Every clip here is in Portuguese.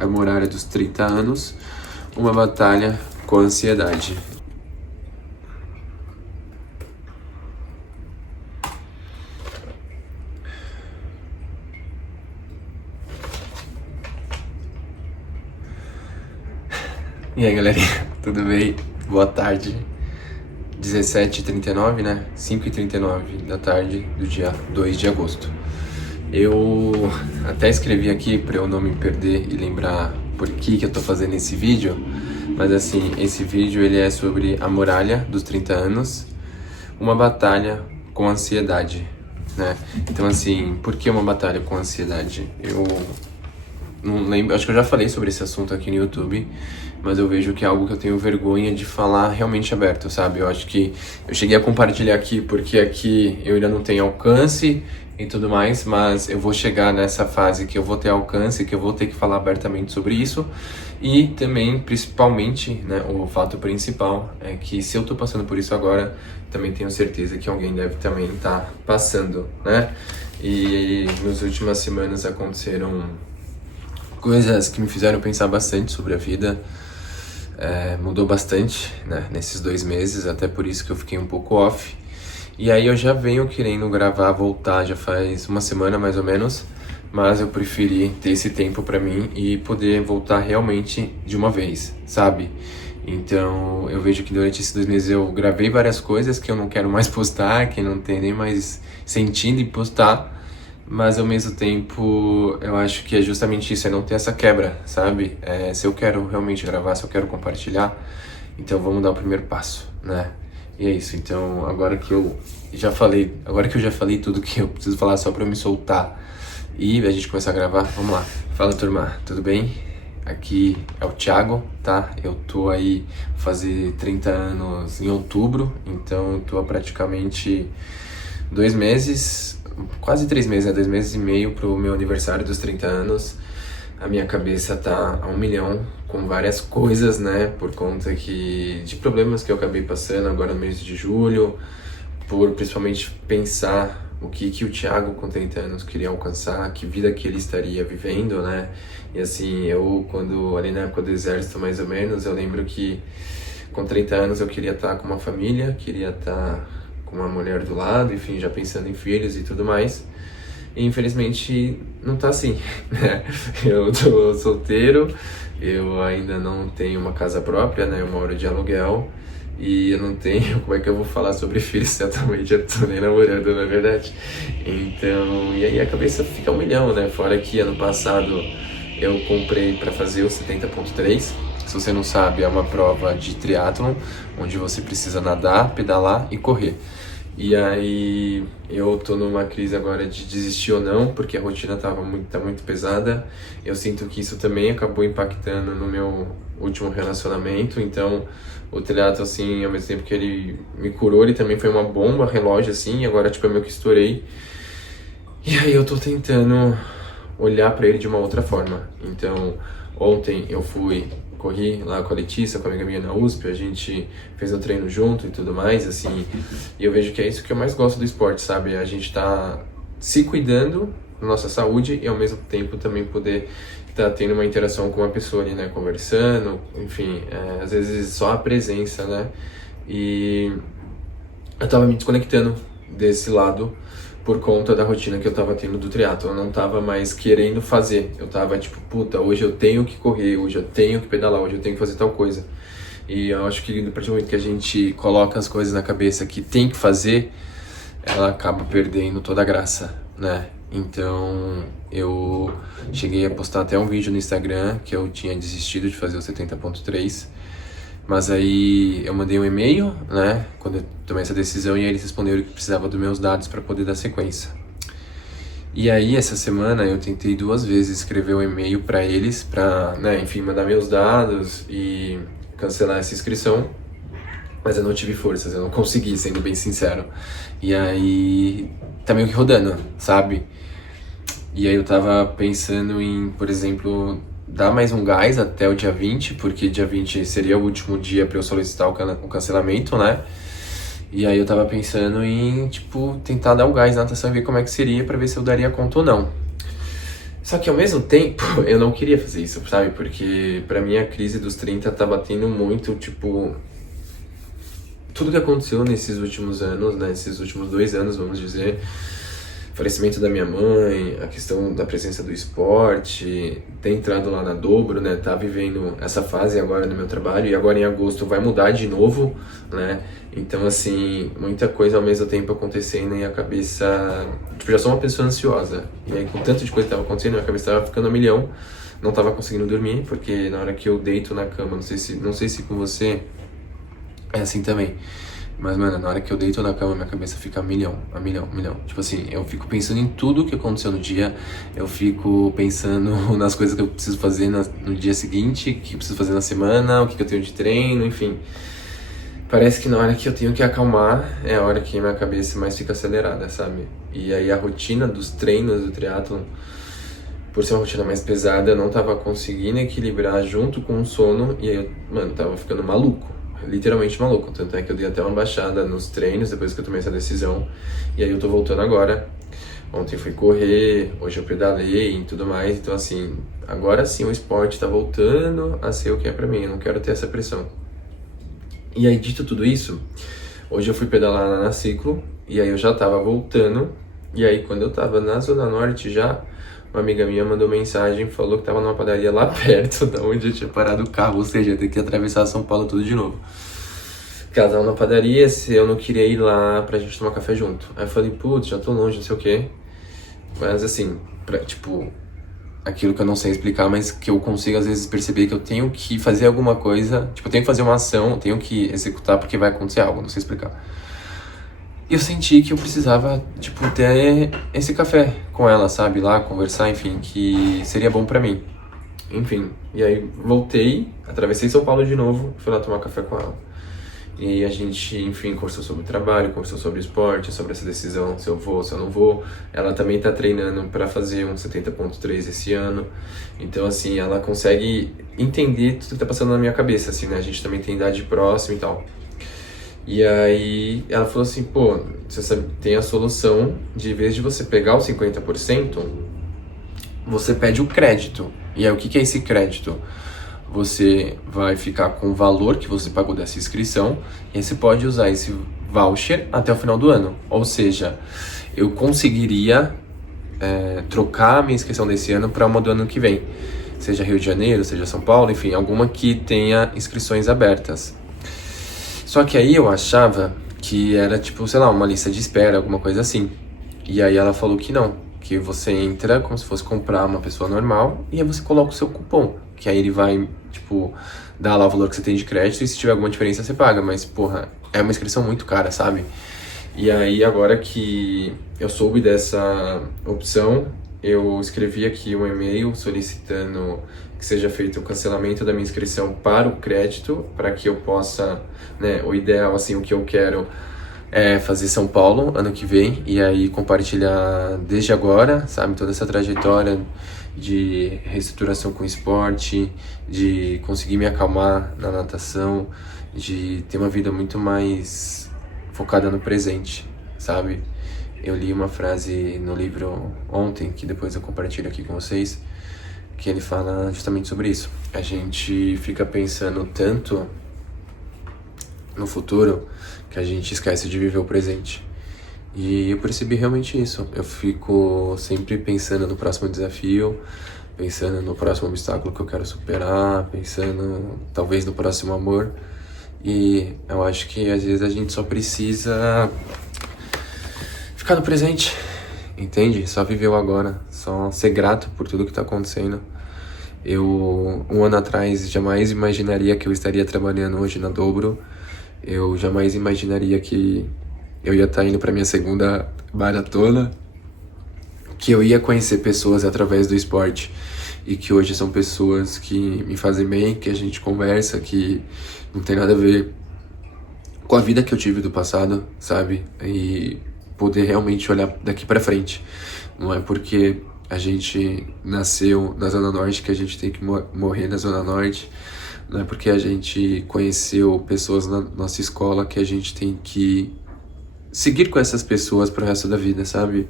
a muralha dos 30 anos, uma batalha com a ansiedade. E aí, galerinha, tudo bem? Boa tarde. 17h39, né? 5h39 da tarde do dia 2 de agosto. Eu até escrevi aqui para eu não me perder e lembrar por que eu tô fazendo esse vídeo, mas assim, esse vídeo ele é sobre a muralha dos 30 anos, uma batalha com ansiedade, né? Então assim, por que uma batalha com ansiedade? Eu não lembro, acho que eu já falei sobre esse assunto aqui no YouTube, mas eu vejo que é algo que eu tenho vergonha de falar realmente aberto, sabe? Eu acho que eu cheguei a compartilhar aqui porque aqui eu ainda não tenho alcance e tudo mais, mas eu vou chegar nessa fase que eu vou ter alcance, que eu vou ter que falar abertamente sobre isso. E também, principalmente, né, o fato principal é que se eu tô passando por isso agora, também tenho certeza que alguém deve também estar passando, né? E nas últimas semanas aconteceram coisas que me fizeram pensar bastante sobre a vida. Mudou bastante, né, nesses 2 meses, até por isso que eu fiquei um pouco off. E aí eu já venho querendo gravar, voltar, já faz uma semana mais ou menos, mas eu preferi ter esse tempo pra mim e poder voltar realmente de uma vez, sabe? Então eu vejo que durante esses 2 meses eu gravei várias coisas que eu não quero mais postar, que não tem nem mais sentido em postar, mas ao mesmo tempo eu acho que é justamente isso, é não ter essa quebra, sabe? Se eu quero realmente gravar, se eu quero compartilhar, então vamos dar o primeiro passo, né? E é isso, então agora que eu já falei tudo que eu preciso falar só pra eu me soltar e a gente começar a gravar, vamos lá. Fala, turma, tudo bem? Aqui é o Thiago, tá? Eu tô aí fazer 30 anos em outubro, então eu tô há praticamente 2 meses, quase 3 meses, né? 2 meses e meio pro meu aniversário dos 30 anos. A minha cabeça tá a 1 milhão com várias coisas, né? Por conta de problemas que eu acabei passando agora no mês de julho, por principalmente pensar o que o Thiago com 30 anos queria alcançar, que vida que ele estaria vivendo, né? E assim, eu quando, ali na época do exército mais ou menos, eu lembro que com 30 anos eu queria estar com uma família, queria estar com uma mulher do lado, enfim, já pensando em filhos e tudo mais. E infelizmente não tá assim, né? Eu tô solteiro, eu ainda não tenho uma casa própria, né? Eu moro de aluguel e eu não tenho, como é que eu vou falar sobre filhos se atualmente eu tô nem namorando, na verdade? Então, e aí a cabeça fica 1 milhão, né? Fora que ano passado eu comprei para fazer o 70.3. Se você não sabe, é uma prova de triatlon, onde você precisa nadar, pedalar e correr. E aí eu tô numa crise agora de desistir ou não, porque a rotina tá muito pesada. Eu sinto que isso também acabou impactando no meu último relacionamento, então o triatlo, assim, ao mesmo tempo que ele me curou, ele também foi uma bomba relógio, assim, e agora tipo é meio que estourei. E aí eu tô tentando olhar pra ele de uma outra forma. Então ontem eu corri lá com a Letícia, com a amiga minha na USP, a gente fez um treino junto e tudo mais, assim, e eu vejo que é isso que eu mais gosto do esporte, sabe? A gente tá se cuidando da nossa saúde e ao mesmo tempo também poder tá tendo uma interação com uma pessoa ali, né? Conversando, enfim, às vezes só a presença, né? E eu tava me desconectando desse lado por conta da rotina que eu tava tendo do triatlo. Eu não tava mais querendo fazer. Eu tava tipo, puta, hoje eu tenho que correr, hoje eu tenho que pedalar, hoje eu tenho que fazer tal coisa. E eu acho que a partir do momento que a gente coloca as coisas na cabeça que tem que fazer, ela acaba perdendo toda a graça, né? Então eu cheguei a postar até um vídeo no Instagram que eu tinha desistido de fazer o 70.3. Mas aí eu mandei um e-mail, né, quando eu tomei essa decisão, e aí eles responderam que precisava dos meus dados para poder dar sequência. E aí essa semana eu tentei 2 vezes escrever um e-mail para eles, para, né, enfim, mandar meus dados e cancelar essa inscrição, mas eu não tive forças, eu não consegui, sendo bem sincero. E aí tá meio que rodando, sabe? E aí eu tava pensando em, por exemplo, dar mais um gás até o dia 20, porque dia 20 seria o último dia para eu solicitar o cancelamento, né? E aí eu tava pensando em, tipo, tentar dar um gás na natação e ver como é que seria pra ver se eu daria conta ou não. Só que ao mesmo tempo, eu não queria fazer isso, sabe? Porque pra mim a crise dos 30 tá batendo muito, tipo, tudo que aconteceu nesses últimos anos, né? Esses últimos 2 anos, vamos dizer, falecimento da minha mãe, a questão da presença do esporte, ter entrado lá na Dobro, né, tá vivendo essa fase agora no meu trabalho e agora em agosto vai mudar de novo, né, então assim, muita coisa ao mesmo tempo acontecendo e a cabeça, tipo, já sou uma pessoa ansiosa, e aí com tanto de coisa que tava acontecendo, a cabeça tava ficando a milhão, não tava conseguindo dormir, porque na hora que eu deito na cama, não sei se com você é assim também, mas, mano, na hora que eu deito na cama, minha cabeça fica a milhão, a milhão, a milhão. Tipo assim, eu fico pensando em tudo que aconteceu no dia, eu fico pensando nas coisas que eu preciso fazer no dia seguinte, o que eu preciso fazer na semana, o que eu tenho de treino, enfim. Parece que na hora que eu tenho que acalmar, é a hora que minha cabeça mais fica acelerada, sabe? E aí a rotina dos treinos do triatlon, por ser uma rotina mais pesada, eu não tava conseguindo equilibrar junto com o sono, e aí eu, mano, tava ficando maluco. Literalmente maluco, tanto é que eu dei até uma baixada nos treinos depois que eu tomei essa decisão, e aí eu tô voltando agora. Ontem fui correr, hoje eu pedalei e tudo mais, então assim, agora sim o esporte tá voltando a ser o que é pra mim, eu não quero ter essa pressão. E aí, dito tudo isso, hoje eu fui pedalar na Ciclo, e aí eu já tava voltando, e aí quando eu tava na Zona Norte já, uma amiga minha mandou mensagem, falou que tava numa padaria lá perto da onde eu tinha parado o carro, ou seja, eu tenho que atravessar São Paulo tudo de novo. Que ela tava na padaria, se eu não queria ir lá pra gente tomar café junto. Aí eu falei, putz, já tô longe, não sei o quê. Mas assim, tipo, aquilo que eu não sei explicar, mas que eu consigo às vezes perceber que eu tenho que fazer alguma coisa, tipo, eu tenho que fazer uma ação, eu tenho que executar porque vai acontecer algo, não sei explicar. E eu senti que eu precisava, tipo, ter esse café com ela, sabe? Lá, conversar, enfim, que seria bom pra mim. Enfim, e aí voltei, atravessei São Paulo de novo, fui lá tomar café com ela. E aí a gente, enfim, conversou sobre o trabalho, conversou sobre o esporte, sobre essa decisão, se eu vou, se eu não vou. Ela também tá treinando pra fazer um 70.3 esse ano. Então, assim, ela consegue entender tudo que tá passando na minha cabeça, assim, né? A gente também tem idade próxima e tal. E aí ela falou assim, pô, você sabe, tem a solução de, em vez de você pegar os 50%, você pede o crédito. E aí o que é esse crédito? Você vai ficar com o valor que você pagou dessa inscrição e aí você pode usar esse voucher até o final do ano. Ou seja, eu conseguiria trocar a minha inscrição desse ano para uma do ano que vem. Seja Rio de Janeiro, seja São Paulo, enfim, alguma que tenha inscrições abertas. Só que aí eu achava que era tipo, sei lá, uma lista de espera, alguma coisa assim. E aí ela falou que não, que você entra como se fosse comprar uma pessoa normal e aí você coloca o seu cupom, que aí ele vai, tipo, dar lá o valor que você tem de crédito e se tiver alguma diferença você paga, mas porra, é uma inscrição muito cara, sabe? E aí agora que eu soube dessa opção, eu escrevi aqui um e-mail solicitando que seja feito o cancelamento da minha inscrição para o crédito, para que eu possa, né, o ideal, assim, o que eu quero é fazer São Paulo ano que vem, e aí compartilhar desde agora, sabe, toda essa trajetória de reestruturação com o esporte, de conseguir me acalmar na natação, de ter uma vida muito mais focada no presente, sabe? Eu li uma frase no livro ontem, que depois eu compartilho aqui com vocês, que ele fala justamente sobre isso. A gente fica pensando tanto no futuro que a gente esquece de viver o presente. E eu percebi realmente isso. Eu fico sempre pensando no próximo desafio, pensando no próximo obstáculo que eu quero superar, pensando talvez no próximo amor. E eu acho que às vezes a gente só precisa ficar no presente, entende? Só viver o agora, só ser grato por tudo que tá acontecendo. Eu, um ano atrás, jamais imaginaria que eu estaria trabalhando hoje na Dobro. Eu jamais imaginaria que eu ia estar indo para minha segunda maratona, que eu ia conhecer pessoas através do esporte e que hoje são pessoas que me fazem bem, que a gente conversa, que não tem nada a ver com a vida que eu tive do passado, sabe? E poder realmente olhar daqui para frente. Não é porque a gente nasceu na Zona Norte que a gente tem que morrer na Zona Norte. Não é porque a gente conheceu pessoas na nossa escola que a gente tem que seguir com essas pessoas pro resto da vida, sabe?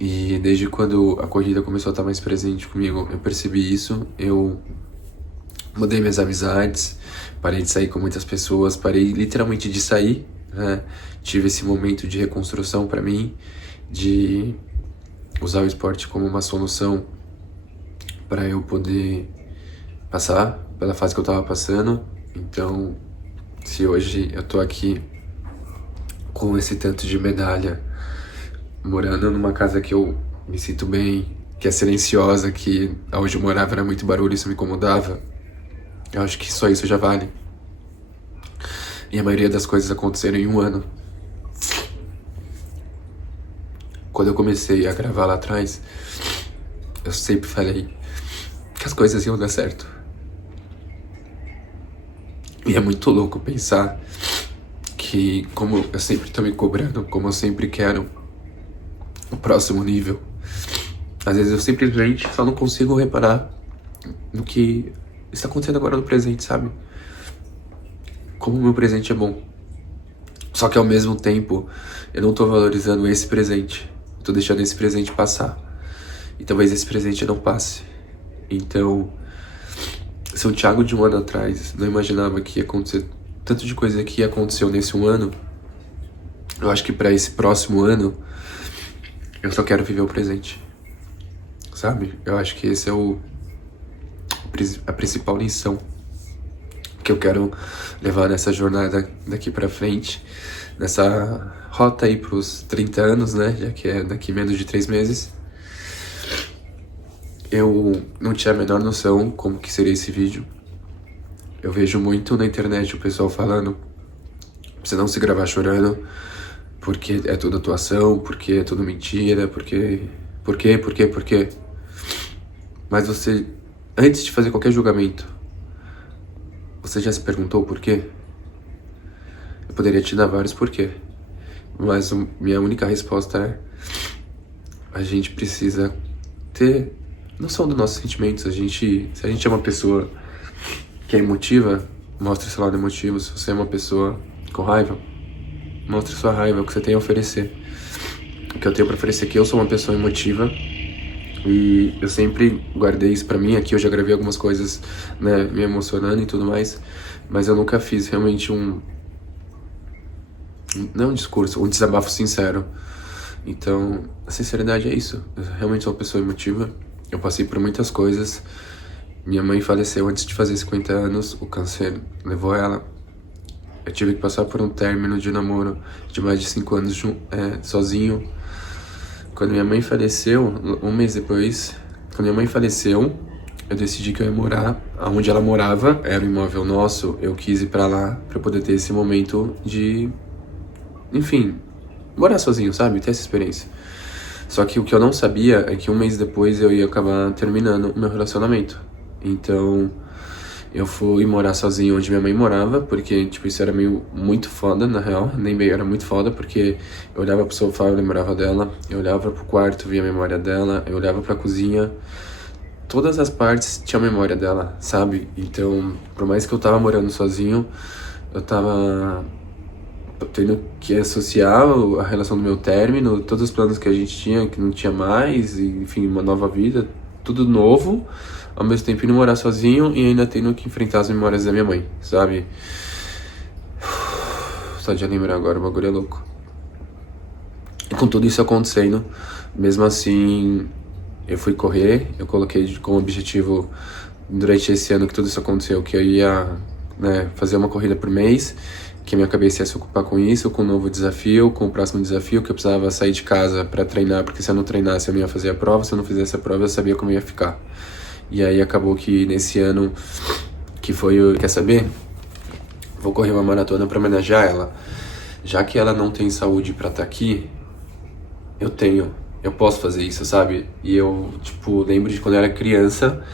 E desde quando a corrida começou a estar mais presente comigo, eu percebi isso. Eu mudei minhas amizades, parei de sair com muitas pessoas, parei literalmente de sair, né? Tive esse momento de reconstrução pra mim, de usar o esporte como uma solução para eu poder passar pela fase que eu tava passando. Então, se hoje eu tô aqui com esse tanto de medalha, morando numa casa que eu me sinto bem, que é silenciosa, que onde eu morava era muito barulho, isso me incomodava, eu acho que só isso já vale. E a maioria das coisas aconteceram em um ano. Quando eu comecei a gravar lá atrás, eu sempre falei que as coisas iam dar certo. E é muito louco pensar que, como eu sempre tô me cobrando, como eu sempre quero o próximo nível, às vezes eu simplesmente só não consigo reparar no que está acontecendo agora no presente, sabe? Como o meu presente é bom. Só que ao mesmo tempo, eu não tô valorizando esse presente. Eu tô deixando esse presente passar. E talvez esse presente não passe. Então, se o Thiago de um ano atrás não imaginava que ia acontecer tanto de coisa que aconteceu nesse um ano, eu acho que pra esse próximo ano, eu só quero viver o presente. Sabe? Eu acho que esse é a principal lição que eu quero levar nessa jornada daqui pra frente, nessa rota aí pros 30 anos, né? Já que é daqui menos de 3 meses. Eu não tinha a menor noção como que seria esse vídeo. Eu vejo muito na internet o pessoal falando pra você não se gravar chorando, porque é tudo atuação, porque é tudo mentira, porque... Mas você, antes de fazer qualquer julgamento, você já se perguntou o porquê? Eu poderia te dar vários porquê, mas minha única resposta é: a gente precisa ter noção dos nossos sentimentos. Se a gente é uma pessoa que é emotiva, mostre seu lado emotivo. Se você é uma pessoa com raiva, mostre sua raiva, o que você tem a oferecer. O que eu tenho pra oferecer aqui, eu sou uma pessoa emotiva e eu sempre guardei isso pra mim. Aqui eu já gravei algumas coisas, né, me emocionando e tudo mais, mas eu nunca fiz realmente não um discurso, um desabafo sincero. Então, a sinceridade é isso. Eu realmente sou uma pessoa emotiva. Eu passei por muitas coisas. Minha mãe faleceu antes de fazer 50 anos, o câncer levou ela. Eu tive que passar por um término de namoro de mais de 5 anos sozinho. Quando minha mãe faleceu, um mês depois, quando minha mãe faleceu, eu decidi que eu ia morar onde ela morava. Era um imóvel nosso, eu quis ir pra lá pra poder ter esse momento de, enfim, morar sozinho, sabe? Ter essa experiência. Só que o que eu não sabia é que um mês depois eu ia acabar terminando o meu relacionamento. Então, eu fui morar sozinho onde minha mãe morava, porque, tipo, isso era meio muito foda, na real. Nem meio, era muito foda, porque eu olhava pro sofá, eu lembrava dela. Eu olhava pro quarto, via a memória dela. Eu olhava pra cozinha. Todas as partes tinham a memória dela, sabe? Então, por mais que eu tava morando sozinho, eu tava tendo que associar a relação do meu término, todos os planos que a gente tinha, que não tinha mais, e, enfim, uma nova vida, tudo novo, ao mesmo tempo indo morar sozinho e ainda tendo que enfrentar as memórias da minha mãe, sabe? Só de lembrar agora, o bagulho é louco. E com tudo isso acontecendo, mesmo assim, eu fui correr, eu coloquei como objetivo, durante esse ano que tudo isso aconteceu, que eu ia, né, fazer uma corrida por mês, que a minha cabeça ia se ocupar com isso, com um novo desafio, com o próximo desafio, que eu precisava sair de casa pra treinar, porque se eu não treinasse eu não ia fazer a prova, se eu não fizesse a prova eu sabia como ia ficar. E aí acabou que nesse ano, que foi o... Quer saber? Vou correr uma maratona pra homenagear ela. Já que ela não tem saúde pra estar aqui, eu posso fazer isso, sabe? E eu, tipo, lembro de quando eu era criança,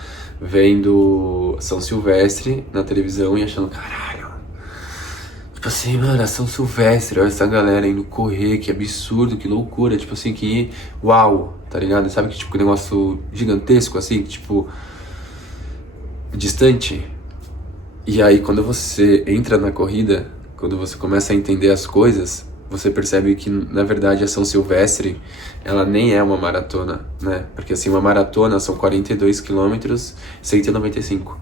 vendo São Silvestre na televisão e achando, caralho, tipo assim, mano, é São Silvestre, olha essa galera indo correr, que absurdo, que loucura, tipo assim, que uau, tá ligado? Sabe que tipo, que negócio gigantesco, assim, tipo, distante. E aí quando você entra na corrida, quando você começa a entender as coisas, você percebe que, na verdade, a São Silvestre, ela nem é uma maratona, né? Porque, assim, uma maratona são 42 quilômetros, 195.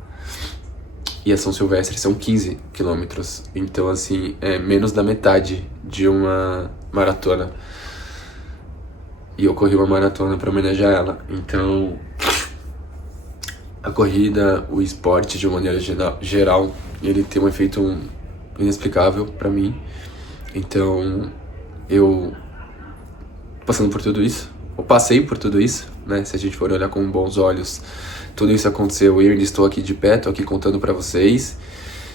E a São Silvestre são 15 quilômetros. Então, assim, é menos da metade de uma maratona. E eu corri uma maratona para homenagear ela. Então, a corrida, o esporte, de uma maneira geral, ele tem um efeito inexplicável para mim. Então, eu passando por tudo isso, eu passei por tudo isso, né? Se a gente for olhar com bons olhos, tudo isso aconteceu, eu ainda estou aqui de pé, tô aqui contando para vocês.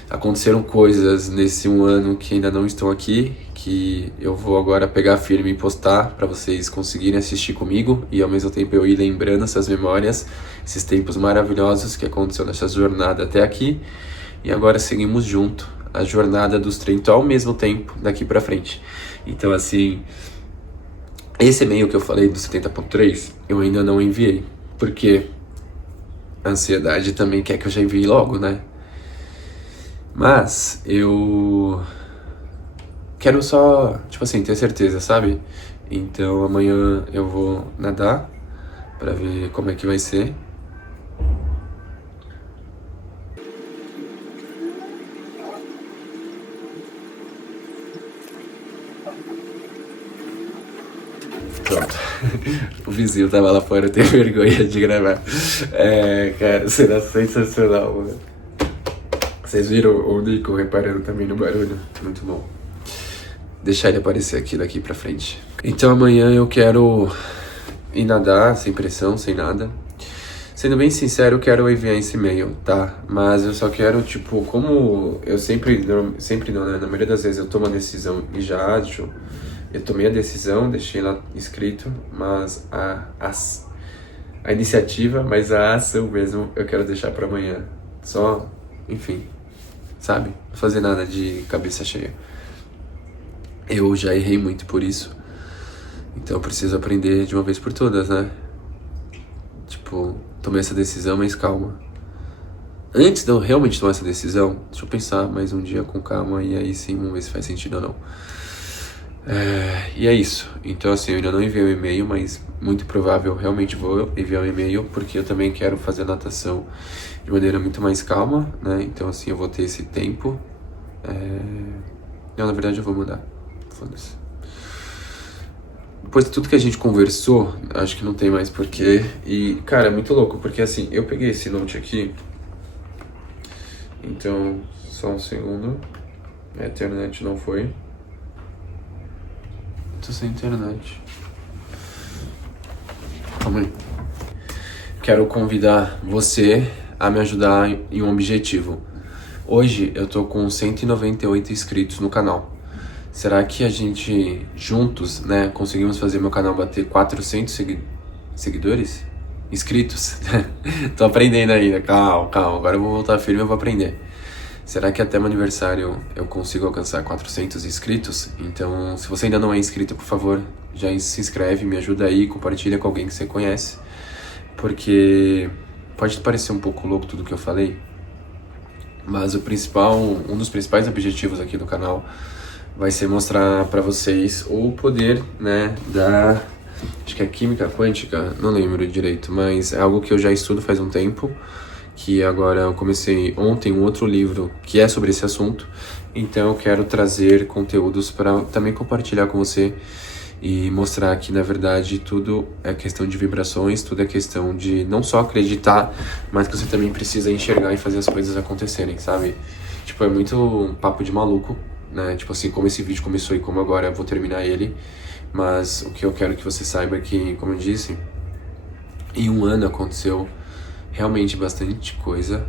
Aconteceram coisas nesse um ano que ainda não estão aqui, que eu vou agora pegar firme e postar para vocês conseguirem assistir comigo e ao mesmo tempo eu ir lembrando essas memórias, esses tempos maravilhosos que aconteceu nessa jornada até aqui. E agora seguimos junto a jornada dos 30 ao mesmo tempo daqui pra frente. Então, assim, esse e-mail que eu falei do 70.3 eu ainda não enviei, porque a ansiedade também quer que eu já envie logo, né? Mas eu quero só, tipo assim, ter certeza, sabe? Então amanhã eu vou nadar pra ver como é que vai ser. Pronto. O vizinho tava lá fora, eu tenho vergonha de gravar. Cara, será sensacional, mano. Vocês viram o Nico reparando também no barulho? Muito bom. Deixar ele aparecer aqui daqui pra frente. Então amanhã eu quero ir nadar, sem pressão, sem nada. Sendo bem sincero, eu quero enviar esse e-mail, tá? Mas eu só quero, tipo, como eu sempre não, né? Na maioria das vezes eu tomo a decisão e já acho. Eu tomei a decisão, deixei lá escrito, mas a iniciativa, mas a ação mesmo eu quero deixar pra amanhã. Só, enfim, sabe? Não fazer nada de cabeça cheia. Eu já errei muito por isso, então eu preciso aprender de uma vez por todas, né? Tipo, tomei essa decisão, mas calma. Antes de eu realmente tomar essa decisão, deixa eu pensar mais um dia com calma e aí sim, vamos ver se faz sentido ou não. E é isso. Então, assim, eu ainda não enviei o e-mail, mas muito provável realmente vou enviar o e-mail, porque eu também quero fazer a natação de maneira muito mais calma, né? Então, assim, eu vou ter esse tempo. Não, na verdade eu vou mudar. Foda-se. Depois de tudo que a gente conversou, acho que não tem mais porquê. E, cara, é muito louco, porque assim, eu peguei esse note aqui. Então, só um segundo. A internet não foi. Tô sem internet. Calma aí. Quero convidar você a me ajudar em um objetivo. Hoje eu tô com 198 inscritos no canal. Será que a gente juntos, né, conseguimos fazer meu canal bater 400 seguidores? Inscritos? Tô aprendendo ainda, calma. Agora eu vou voltar firme e eu vou aprender. Será que até meu aniversário eu consigo alcançar 400 inscritos? Então, se você ainda não é inscrito, por favor, já se inscreve, me ajuda aí, compartilha com alguém que você conhece. Porque pode parecer um pouco louco tudo que eu falei, mas um dos principais objetivos aqui do canal vai ser mostrar pra vocês o poder, né, acho que é química quântica, não lembro direito, mas é algo que eu já estudo faz um tempo, que agora eu comecei ontem um outro livro que é sobre esse assunto, então eu quero trazer conteúdos para também compartilhar com você e mostrar que, na verdade, tudo é questão de vibrações, tudo é questão de não só acreditar, mas que você também precisa enxergar e fazer as coisas acontecerem, sabe? Tipo, é muito um papo de maluco, né? Tipo assim, como esse vídeo começou e como agora eu vou terminar ele, mas o que eu quero que você saiba é que, como eu disse, em um ano aconteceu realmente bastante coisa.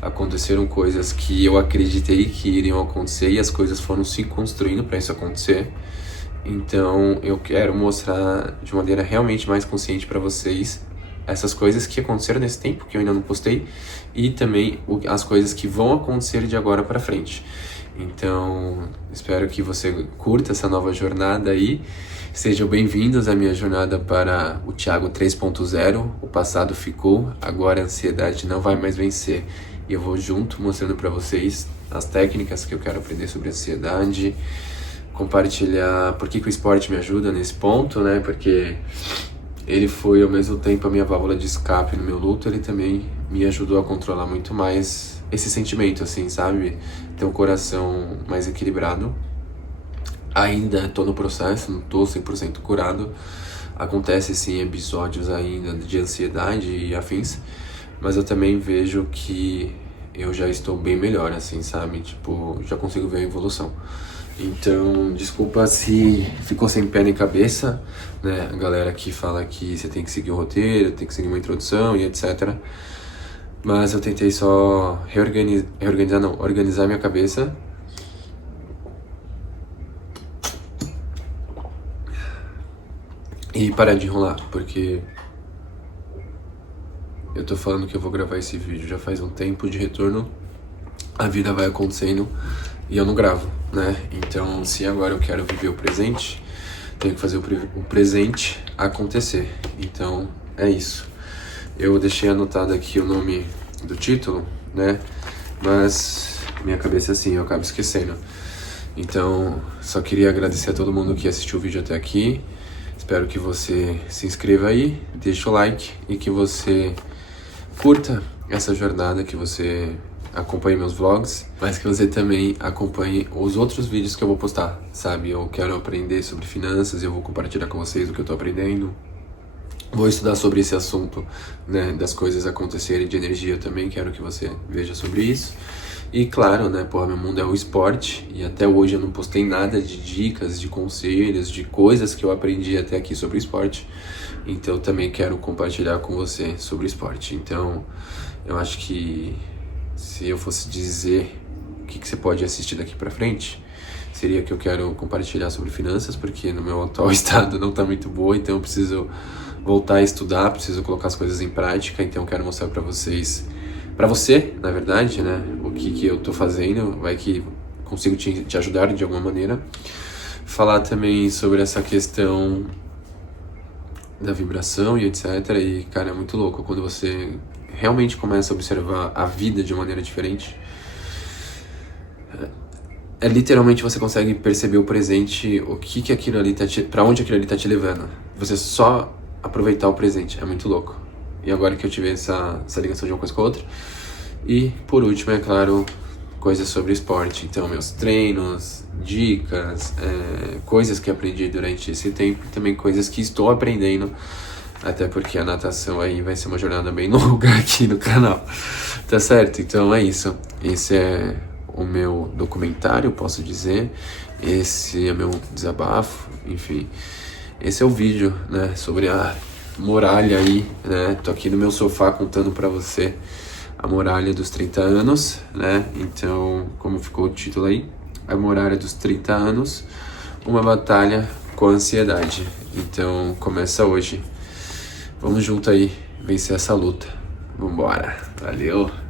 Aconteceram coisas que eu acreditei que iriam acontecer e as coisas foram se construindo para isso acontecer. Então eu quero mostrar de maneira realmente mais consciente para vocês essas coisas que aconteceram nesse tempo, que eu ainda não postei, e também as coisas que vão acontecer de agora para frente. Então, espero que você curta essa nova jornada aí. Sejam bem-vindos à minha jornada para o Thiago 3.0. O passado ficou, agora a ansiedade não vai mais vencer. E eu vou junto mostrando para vocês as técnicas que eu quero aprender sobre ansiedade, compartilhar por que o esporte me ajuda nesse ponto, né? Porque ele foi ao mesmo tempo a minha válvula de escape no meu luto, ele também me ajudou a controlar muito mais esse sentimento, assim, sabe? Ter um coração mais equilibrado. Ainda tô no processo, não tô 100% curado. Acontece, sim, episódios ainda de ansiedade e afins, mas eu também vejo que eu já estou bem melhor, assim, sabe? Tipo, já consigo ver a evolução. Então, desculpa se ficou sem pé nem cabeça, né? A galera que fala que você tem que seguir o roteiro, tem que seguir uma introdução e etc. Mas eu tentei só organizar minha cabeça. E parar de enrolar, porque eu tô falando que eu vou gravar esse vídeo já faz um tempo de retorno, a vida vai acontecendo e eu não gravo, né? Então, se agora eu quero viver o presente, tenho que fazer o presente acontecer. Então, é isso. Eu deixei anotado aqui o nome do título, né? Mas minha cabeça, assim, eu acabo esquecendo. Então, só queria agradecer a todo mundo que assistiu o vídeo até aqui. Espero que você se inscreva aí, deixe o like e que você curta essa jornada, que você acompanhe meus vlogs, mas que você também acompanhe os outros vídeos que eu vou postar, sabe? Eu quero aprender sobre finanças, eu vou compartilhar com vocês o que eu tô aprendendo. Vou estudar sobre esse assunto, né, das coisas acontecerem, de energia, eu também quero que você veja sobre isso. E claro, né, porra, meu mundo é o esporte e até hoje eu não postei nada de dicas, de conselhos, de coisas que eu aprendi até aqui sobre esporte. Então eu também quero compartilhar com você sobre esporte. Então eu acho que se eu fosse dizer o que você pode assistir daqui pra frente, seria que eu quero compartilhar sobre finanças, porque no meu atual estado não tá muito boa, então eu preciso voltar a estudar, preciso colocar as coisas em prática, então eu quero mostrar pra vocês, pra você, na verdade, né, o que eu tô fazendo, vai que consigo te ajudar de alguma maneira. Falar também sobre essa questão da vibração e etc. E, cara, é muito louco quando você realmente começa a observar a vida de maneira diferente. Literalmente você consegue perceber o presente, o que aquilo ali pra onde aquilo ali tá te levando. Você só aproveitar o presente, é muito louco. E agora que eu tive essa ligação de uma coisa com a outra. E por último, é claro, coisas sobre esporte. Então, meus treinos, dicas, coisas que aprendi durante esse tempo, e também coisas que estou aprendendo, até porque a natação aí vai ser uma jornada bem longa aqui no canal, tá certo? Então é isso, esse é o meu documentário, posso dizer, esse é meu desabafo, enfim, esse é o vídeo, né, sobre a muralha aí, né, tô aqui no meu sofá contando pra você a muralha dos 30 anos, né, então, como ficou o título aí, a muralha dos 30 anos, uma batalha com a ansiedade, então começa hoje, vamos junto aí, vencer essa luta, vambora, valeu!